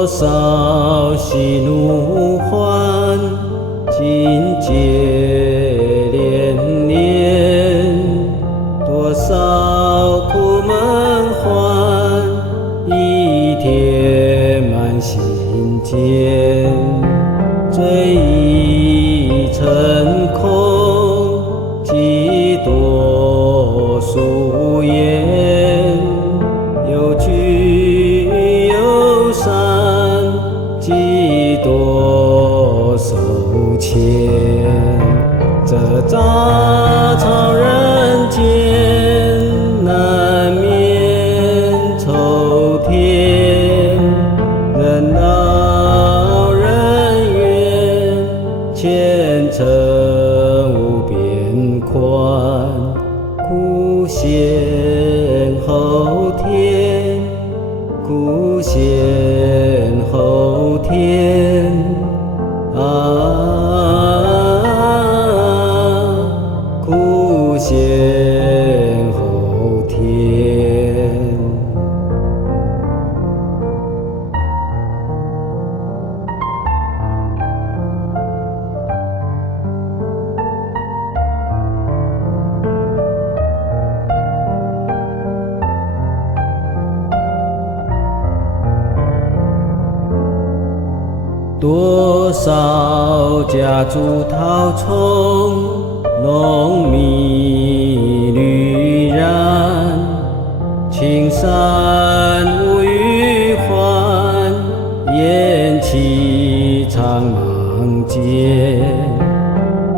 多少喜怒欢，境界连连；多少苦闷欢，已填满心间。醉意成空，几多俗言；有聚有散，几多手牵。这杂草人间，难免愁添。人老人怨，前程无边宽。苦先后甜，苦先后甜苦先后甜。多少家竹桃丛，浓密绿染。青山无余欢，烟气长芒间。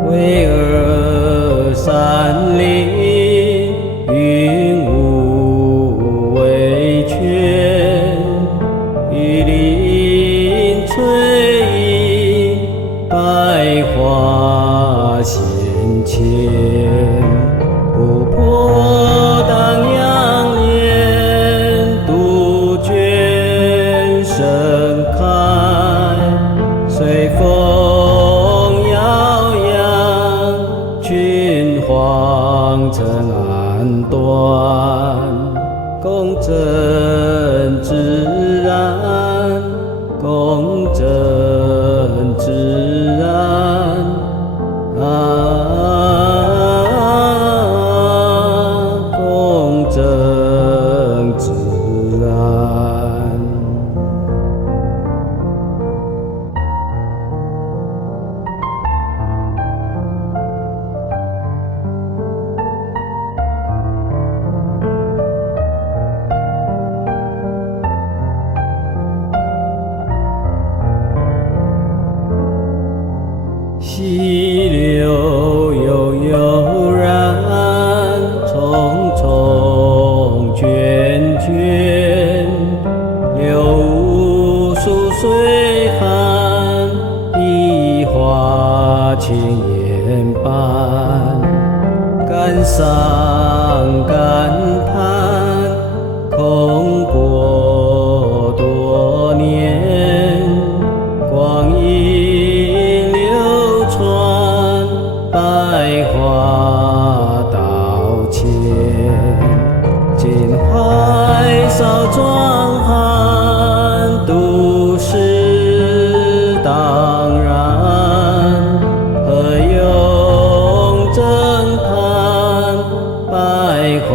巍峨山林，云雾微圈。玉林翠影，百花鲜前。琥珀荡漾莲，杜鹃盛开。随风摇扬，群芳成岸端。公正自然，公正自然公正自然。溪流悠悠然，匆匆涓涓。流无数岁寒，一花千言般。感伤感叹，空过多年。光阴流传，百花道歉。襟怀少壮汉，都市当然。何用征谈，百花